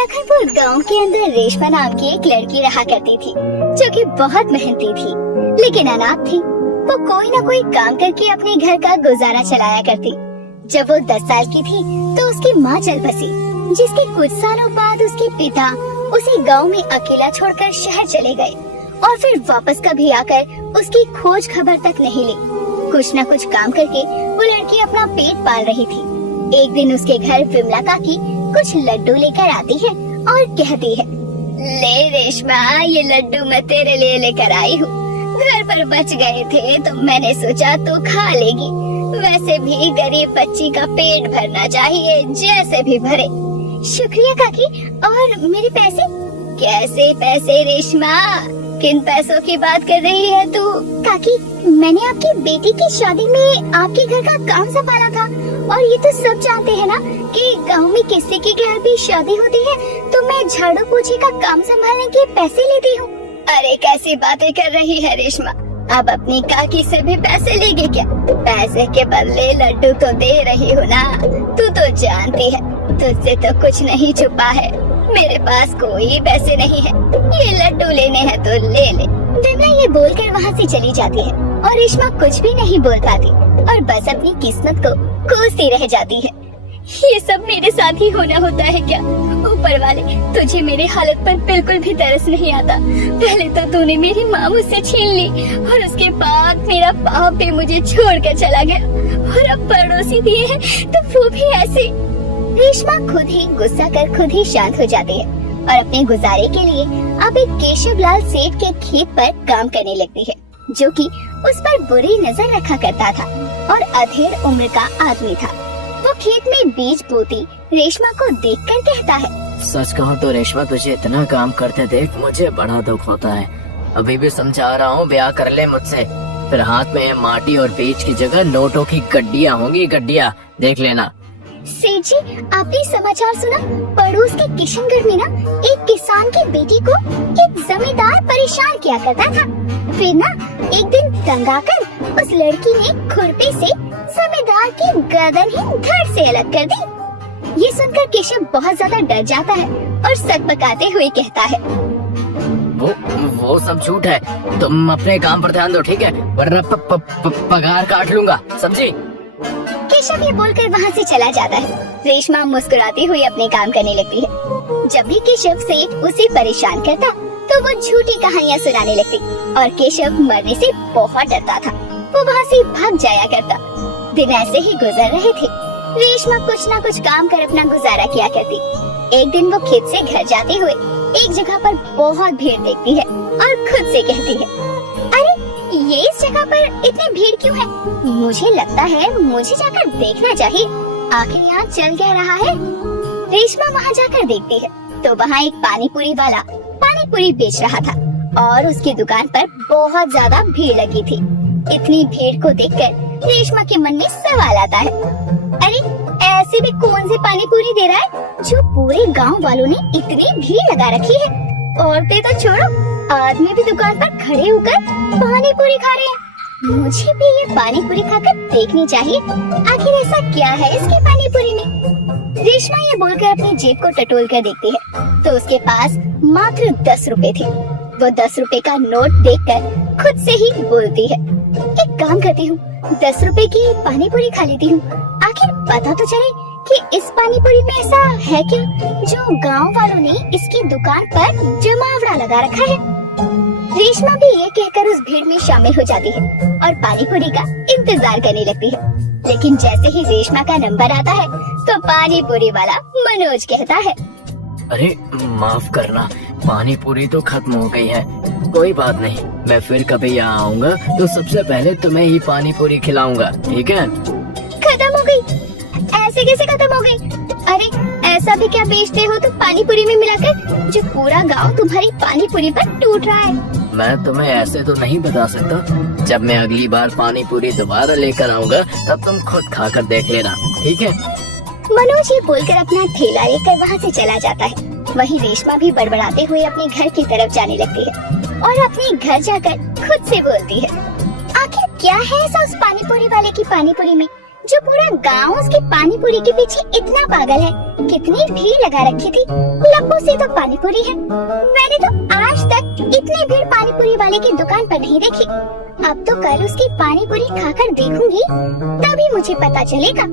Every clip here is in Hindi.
लखनपुर गांव के अंदर रेशमा नाम की एक लड़की रहा करती थी, जो कि बहुत मेहनती थी लेकिन अनाथ थी। वो कोई न कोई काम करके अपने घर का गुजारा चलाया करती। जब वो 10 साल की थी तो उसकी माँ चल बसी, जिसके कुछ सालों बाद उसके पिता उसे गांव में अकेला छोड़कर शहर चले गए और फिर वापस कभी आकर उसकी खोज खबर तक नहीं ली। कुछ न कुछ काम करके वो लड़की अपना पेट पाल रही थी। एक दिन उसके घर विमला काकी कुछ लड्डू लेकर आती है और कहती है, ले रेशमा, ये लड्डू मैं तेरे लिए लेकर आई हूँ। घर पर बच गए थे तो मैंने सोचा तू खा लेगी। वैसे भी गरीब बच्ची का पेट भरना चाहिए, जैसे भी भरे। शुक्रिया काकी। और मेरे पैसे? कैसे पैसे रेशमा? किन पैसों की बात कर रही है तू? काकी, मैंने आपकी बेटी की शादी में आपके घर का काम संभाला था और ये तो सब जानते हैं ना कि गांव में किसी के घर भी शादी होती है तो मैं झाड़ू पोछे का काम संभालने के पैसे लेती हूँ। अरे कैसी बातें कर रही है रेशमा, अब अपनी काकी से भी पैसे लेगी क्या? पैसे के बदले लड्डू तो दे रही हो ना। तू तो जानती है तुझसे तो कुछ नहीं छुपा है। मेरे पास कोई पैसे नहीं है, ये लड्डू लेने हैं तो ले ले। विमला ये बोलकर वहाँ से चली जाती है और रेशमा कुछ भी नहीं बोल पाती और बस अपनी किस्मत को कोसती रह जाती है। ये सब मेरे साथ ही होना होता है क्या? ऊपर वाले, तुझे मेरी हालत पर बिल्कुल भी तरस नहीं आता। पहले तो तूने मेरी माँ मुझसे छीन ली और उसके बाद मेरा बाप भी मुझे छोड़कर चला गया और अब पड़ोसी दिए हैं तो वो भी ऐसे। रेशमा खुद ही गुस्सा कर खुद ही शांत हो जाती है और अपने गुजारे के लिए अब एक केशवलाल सेठ के खेत पर काम करने लगती है, जो कि उस पर बुरी नजर रखा करता था और अधेड़ उम्र का आदमी था। वो खेत में बीज बोती रेशमा को देखकर कहता है, सच कहूँ तो रेशमा, तुझे इतना काम करते देख मुझे बड़ा दुख होता है। अभी भी समझा रहा हूँ, ब्याह कर ले मुझसे, फिर हाथ में माटी और बीज की जगह नोटों की गड्डियाँ होंगी, गड्डियाँ, देख लेना। सेठ जी, आपने समाचार सुना? पड़ोस के किशनगढ़ में ना एक किसान की बेटी को एक जमींदार परेशान किया करता था। फिर ना एक दिन तंग आकर उस लड़की ने खुरपी से जमींदार की गर्दन ही धड़ से अलग कर दी। ये सुनकर केशव बहुत ज्यादा डर जाता है और सक पकाते हुए कहता है, वो सब झूठ है, तुम अपने काम पर ध्यान दो, ठीक है? वरना पगार काट लूंगा, समझी? केशव ये बोलकर वहाँ से चला जाता है। रेशमा मुस्कुराती हुई अपने काम करने लगती है। जब भी केशव सेठ उसे परेशान करता तो वो झूठी कहानियाँ सुनाने लगती और केशव मरने से बहुत डरता था। वो वहाँ से भाग जाया करता। दिन ऐसे ही गुजर रहे थे। रेशमा कुछ न कुछ काम कर अपना गुजारा किया करती। एक दिन वो खेत से घर जाते हुए एक जगह पर बहुत भीड़ देखती है और खुद से कहती है, अरे ये इस जगह पर इतनी भीड़ क्यों है? मुझे लगता है मुझे जाकर देखना चाहिए, आखिर यहाँ चल क्या रहा है। रेशमा वहाँ जाकर देखती है तो वहाँ एक पानी पूरी वाला पानी पूरी बेच रहा था और उसकी दुकान पर बहुत ज्यादा भीड़ लगी थी। इतनी भीड़ को देखकर रेशमा के मन में सवाल आता है, अरे ऐसे भी कौन से पानी पूरी दे रहा है जो पूरे गांव वालों ने इतनी भीड़ लगा रखी है? औरतें तो छोड़ो, आदमी भी दुकान पर खड़े होकर पानी पूरी खा रहे हैं। मुझे भी ये पानी पूरी खाकर देखनी चाहिए, आखिर ऐसा क्या है इसकी पानी पूरी में। रेशमा ये बोलकर अपनी जेब को टटोल कर देखती है तो उसके पास मात्र 10 रुपए थे। वो 10 रुपए का नोट देखकर खुद से ही बोलती है, एक काम करती हूँ, 10 रुपए की पानी पूरी खा लेती हूँ, आखिर पता तो चले कि इस पानी पूरी में ऐसा है क्या जो गांव वालों ने इसकी दुकान पर जमावड़ा लगा रखा है। रेशमा भी ये कहकर उस भीड़ में शामिल हो जाती है और पानी पूरी का इंतजार करने लगती है। लेकिन जैसे ही रेशमा का नंबर आता है तो पानी पूरी वाला मनोज कहता है, अरे माफ करना, पानी पूरी तो खत्म हो गई है। कोई बात नहीं, मैं फिर कभी यहाँ आऊँगा तो सबसे पहले तुम्हें ही पानी पूरी खिलाऊंगा, ठीक है? खत्म हो गई? ऐसे कैसे खत्म हो गई? अरे ऐसा भी क्या बेचते हो तुम पानी पूरी में मिलाकर जो पूरा गांव तुम्हारी पानी पूरी पर टूट रहा है? मैं तुम्हें ऐसे तो नहीं बता सकता। जब मैं अगली बार पानी पूरी दोबारा लेकर आऊँगा तब तुम खुद खाकर देख लेना, ठीक है? मनोज ये बोलकर अपना ठेला लेकर वहाँ से चला जाता है। वहीं रेशमा भी बड़बड़ाते हुए अपने घर की तरफ जाने लगती है और अपने घर जाकर खुद से बोलती है, आखिर क्या है ऐसा उस पानी पूरी वाले की पानी पूरी में जो पूरा गांव उसकी पानी पूरी के पीछे इतना पागल है। कितनी भीड़ लगा रखी थी, लप्पू से तो पानी पूरी है। मैंने तो आज तक इतनी भीड़ पानी पूरी वाले की दुकान पर नहीं देखी। अब तो कल उसकी पानी पूरी खाकर देखूंगी, तभी मुझे पता चलेगा।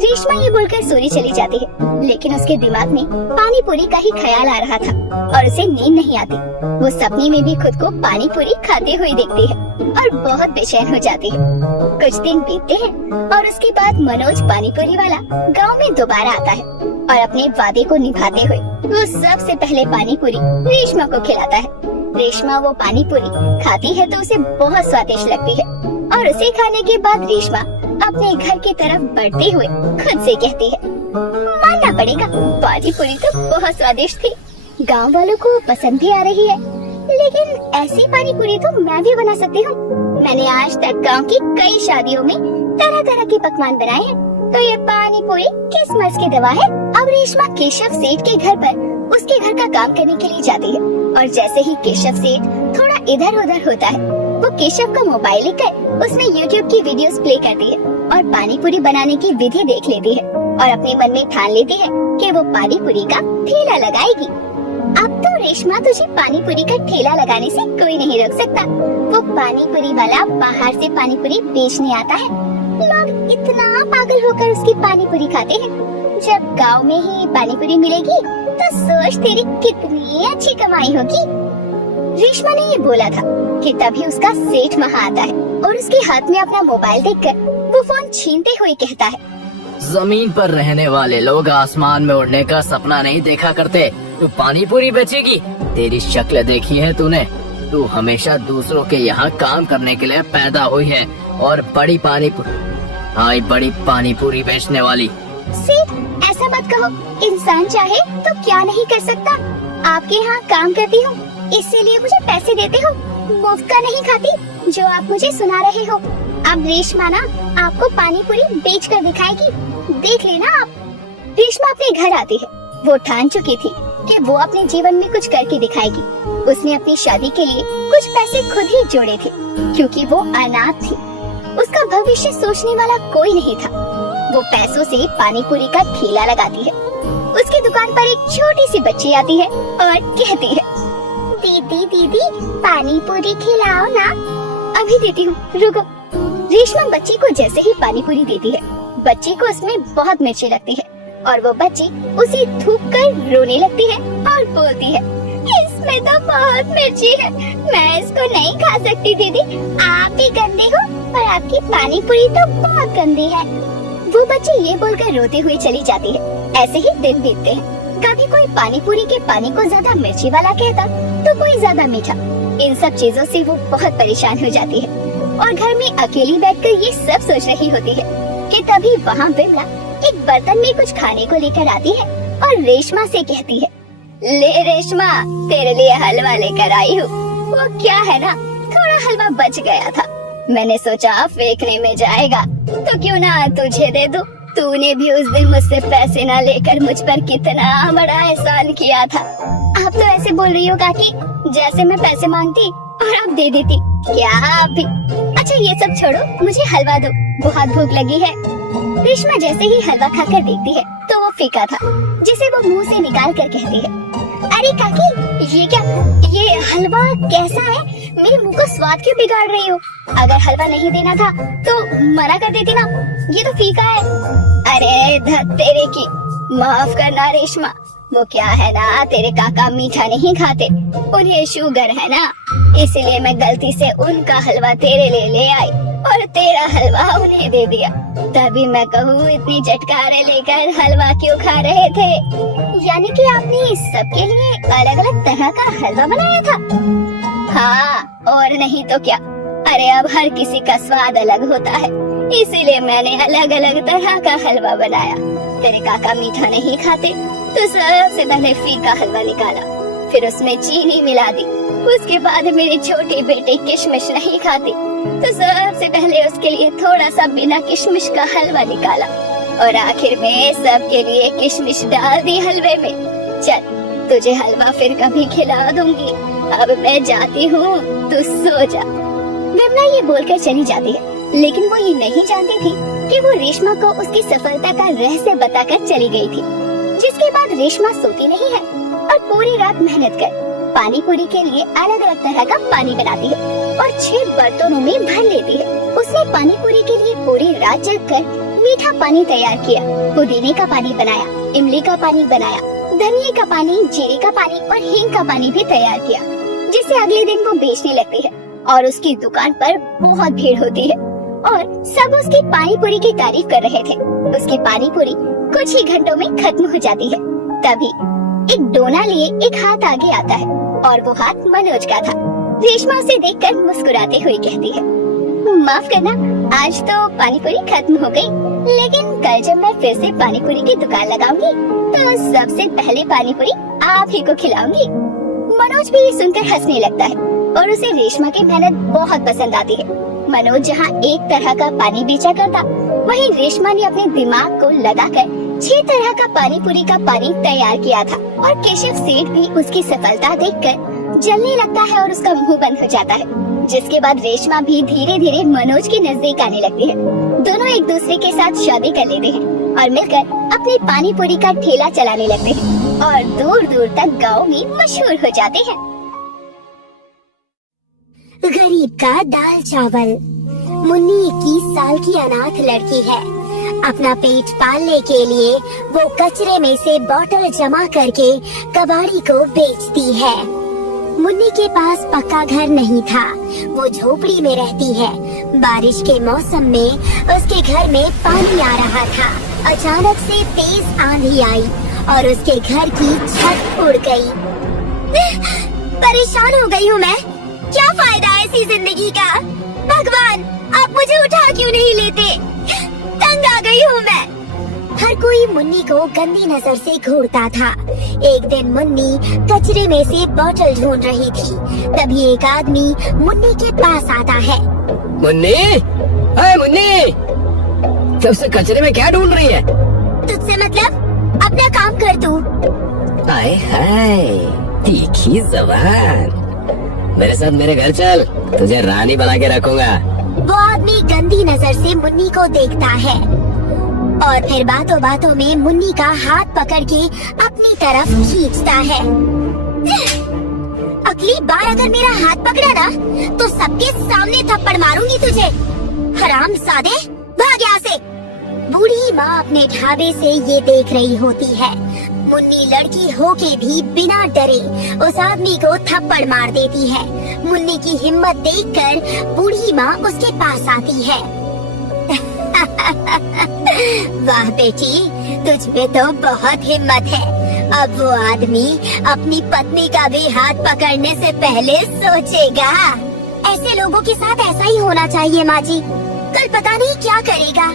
रेशमा ये बोलकर सोने चली जाती है, लेकिन उसके दिमाग में पानी पूरी का ही ख्याल आ रहा था और उसे नींद नहीं आती। वो सपने में भी खुद को पानी पूरी खाते हुए देखती है और बहुत बेचैन हो जाती है। कुछ दिन बीतते हैं और उसके बाद मनोज पानी पूरी वाला गांव में दोबारा आता है और अपने वादे को निभाते हुए वो सबसे पहले पानी पूरी रेशमा को खिलाता है। रेशमा वो पानी पूरी खाती है तो उसे बहुत स्वादिष्ट लगती है और उसे खाने के बाद रेशमा अपने घर की तरफ बढ़ते हुए खुद से कहती है, मानना पड़ेगा पानी पूरी तो बहुत स्वादिष्ट थी। गांव वालों को पसंद भी आ रही है, लेकिन ऐसी पानी पूरी तो मैं भी बना सकती हूँ। मैंने आज तक गांव की कई शादियों में तरह तरह के पकवान बनाए हैं, तो ये पानी पूरी किस मर्ज की दवा है। अब रेशमा केशव सेठ के घर पर उसके घर का काम करने के लिए जाती है और जैसे ही केशव सेठ थोड़ा इधर उधर होता है, वो केशव का मोबाइल लेकर उसमें YouTube की वीडियोस प्ले करती है और पानी पूरी बनाने की विधि देख लेती है और अपने मन में ठान लेती है कि वो पानी पूरी का ठेला लगाएगी। अब तो रेशमा तुझे पानी पूरी का ठेला लगाने से कोई नहीं रोक सकता। वो पानी पूरी वाला बाहर से पानी पूरी बेचने आता है। लोग इतना पागल होकर उसकी पानी पूरी खाते हैं। जब गांव में ही पानी पूरी मिलेगी तो सोच तेरी कितनी अच्छी कमाई होगी। रेशमा ने ये बोला था कि तभी उसका सेठ वहाँ आता है और उसके हाथ में अपना मोबाइल देखकर वो फोन छीनते हुए कहता है, जमीन पर रहने वाले लोग आसमान में उड़ने का सपना नहीं देखा करते। तू पानी पूरी बेचेगी? तेरी शक्ल देखी है तूने? तू हमेशा दूसरों के यहाँ काम करने के लिए पैदा हुई है और बड़ी पानी पूरी बेचने वाली। सेठ ऐसा मत कहो, इंसान चाहे तो क्या नहीं कर सकता। आपके यहाँ काम करती हूँ, इसीलिए मुझे पैसे देते हो, मुफ्त का नहीं खाती जो आप मुझे सुना रहे हो। अब रेशमा ना आपको पानी पूरी बेच कर दिखाएगी, देख लेना आप। रेशमा अपने घर आती है। वो ठान चुकी थी कि वो अपने जीवन में कुछ करके दिखाएगी। उसने अपनी शादी के लिए कुछ पैसे खुद ही जोड़े थे, क्योंकि वो अनाथ थी। उसका भविष्य सोचने वाला कोई नहीं था। वो पैसों से पानी पूरी का ठेला लगाती है। उसकी दुकान पर एक छोटी सी बच्ची आती है और कहती है, दीदी दीदी पानी पूरी खिलाओ ना। अभी देती हूँ, रुको। रेशमा बच्ची को जैसे ही पानी पूरी देती है, बच्ची को उसमें बहुत मिर्ची लगती है और वो बच्ची उसे थूक कर रोने लगती है और बोलती है, इसमें तो बहुत मिर्ची है, मैं इसको नहीं खा सकती दीदी। आप भी गंदे हो और आपकी पानी पूरी तो बहुत गंदी है। वो बच्ची ये बोलकर रोते हुए चली जाती है। ऐसे ही दिन बीतते हैं। कभी कोई पानी पूरी के पानी को ज्यादा मिर्ची वाला कहता तो कोई ज्यादा मीठा। इन सब चीजों से वो बहुत परेशान हो जाती है और घर में अकेली बैठकर ये सब सोच रही होती है कि तभी वहाँ विमला एक बर्तन में कुछ खाने को लेकर आती है और रेशमा से कहती है, ले रेशमा, तेरे लिए हलवा लेकर आई हूँ। वो क्या है ना, थोड़ा हलवा बच गया था, मैंने सोचा फेंकने में जाएगा तो क्यों ना तुझे दे दूं। तूने भी उस दिन मुझसे पैसे ना लेकर मुझ पर कितना बड़ा एहसान किया था। आप तो ऐसे बोल रही हो काकी जैसे मैं पैसे मांगती और आप दे देती। क्या आप भी? अच्छा ये सब छोड़ो, मुझे हलवा दो, बहुत भूख लगी है। रेशमा जैसे ही हलवा खाकर देखती है तो वो फीका था, जिसे वो मुंह से निकाल कर कहती है, अरे काकी ये क्या, ये हलवा कैसा है? मेरे मुंह का स्वाद क्यों बिगाड़ रही हो? अगर हलवा नहीं देना था तो मना कर देती ना, ये तो फीका है। अरे धत तेरे की, माफ करना रेशमा, वो क्या है ना, तेरे काका मीठा नहीं खाते, उन्हें शुगर है ना, इसलिए मैं गलती से उनका हलवा तेरे लिए ले आई और तेरा हलवा उन्हें दे दिया। तभी मैं कहूँ इतनी चटकारे लेकर हलवा क्यों खा रहे थे? यानी कि आपने सबके लिए अलग अलग तरह का हलवा बनाया था? हाँ और नहीं तो क्या। अरे अब हर किसी का स्वाद अलग होता है, इसीलिए मैंने अलग अलग तरह का हलवा बनाया। तेरे काका मीठा नहीं खाते तो सबसे पहले फीका हलवा निकाला, फिर उसमें चीनी मिला दी। उसके बाद मेरे छोटे बेटे किशमिश नहीं खाते तो सबसे पहले उसके लिए थोड़ा सा बिना किशमिश का हलवा निकाला और आखिर में सबके लिए किशमिश डाल दी हलवे में। चल तुझे हलवा फिर कभी खिला दूंगी, अब मैं जाती हूँ, तू सो जा। विमला ये बोलकर चली जाती है, लेकिन वो ये नहीं जानती थी कि वो रेशमा को उसकी सफलता का रहस्य बताकर चली गई थी। जिसके बाद रेशमा सोती नहीं है और पूरी रात मेहनत कर पानी पूरी के लिए अलग अलग तरह का पानी बनाती है और 6 बर्तनों में भर लेती है। उसने पानी पूरी के लिए पूरी रात जगकर मीठा पानी तैयार किया, पुदीने का पानी बनाया, इमली का पानी बनाया, धनिया का पानी, जीरे का पानी और हींग का पानी भी तैयार किया, जिसे अगले दिन वो बेचने लगती है और उसकी दुकान पर बहुत भीड़ होती है और सब उसकी पानी पूरी की तारीफ कर रहे थे। उसकी पानी पूरी कुछ ही घंटों में खत्म हो जाती है। तभी एक डोना लिए एक हाथ आगे आता है और वो हाथ मनोज का था। रेशमा उसे देखकर मुस्कुराते हुए कहती है, माफ करना, आज तो पानी पूरी खत्म हो गई, लेकिन कल जब मैं फिर से पानी पूरी की दुकान लगाऊंगी तो सबसे पहले पानी पूरी आप ही को खिलाऊंगी। मनोज भी ये सुनकर हंसने लगता है और उसे रेशमा की मेहनत बहुत पसंद आती है। मनोज जहाँ एक तरह का पानी बेचा करता, वहीं रेशमा ने अपने दिमाग को लगाकर 6 तरह का पानी पूरी का पानी तैयार किया था और केशव सेठ भी उसकी सफलता देखकर जलने लगता है और उसका मुंह बंद हो जाता है। जिसके बाद रेशमा भी धीरे धीरे मनोज के नजदीक आने लगती है। दोनों एक दूसरे के साथ शादी कर लेते हैं और मिलकर अपनी पानी पूरी का ठेला चलाने लगते हैं और दूर दूर तक गाँव में मशहूर हो जाते हैं। गरीब का दाल चावल। मुन्नी 21 साल की अनाथ लड़की है। अपना पेट पालने के लिए वो कचरे में से बोतल जमा करके कबाड़ी को बेचती है। मुन्नी के पास पक्का घर नहीं था, वो झोपड़ी में रहती है। बारिश के मौसम में उसके घर में पानी आ रहा था। अचानक से तेज आंधी आई और उसके घर की छत उड़ गई। परेशान हो गई हूँ मैं, क्या फायदा ऐसी जिंदगी का? भगवान, आप मुझे उठा क्यों नहीं लेते? तंग आ गई हूँ मैं। हर कोई मुन्नी को गंदी नजर से घूरता था। एक दिन मुन्नी कचरे में से बोतल ढूंढ रही थी, तभी एक आदमी मुन्नी के पास आता है। मुन्नी, अरे मुन्नी, सबसे कचरे में क्या ढूंढ रही है? तुझसे मतलब, अपना काम कर तू। हाय हाय, तीखी जबान। मेरे साथ मेरे घर चल, तुझे रानी बना के रखूंगा। वो आदमी गंदी नजर से मुन्नी को देखता है और फिर बातों बातों में मुन्नी का हाथ पकड़ के अपनी तरफ खींचता है। अगली बार अगर मेरा हाथ पकड़ा ना तो सबके सामने थप्पड़ मारूंगी तुझे। हरामजादे, भाग यहाँ से। बूढ़ी माँ अपने ढाबे से ये देख रही होती है। मुन्नी लड़की होके भी बिना डरे उस आदमी को थप्पड़ मार देती है। मुन्नी की हिम्मत देखकर बूढ़ी माँ उसके पास आती है। वाह बेटी, तुझ में तो बहुत हिम्मत है। अब वो आदमी अपनी पत्नी का भी हाथ पकड़ने से पहले सोचेगा। ऐसे लोगों के साथ ऐसा ही होना चाहिए माँ जी। कल पता नहीं क्या करेगा।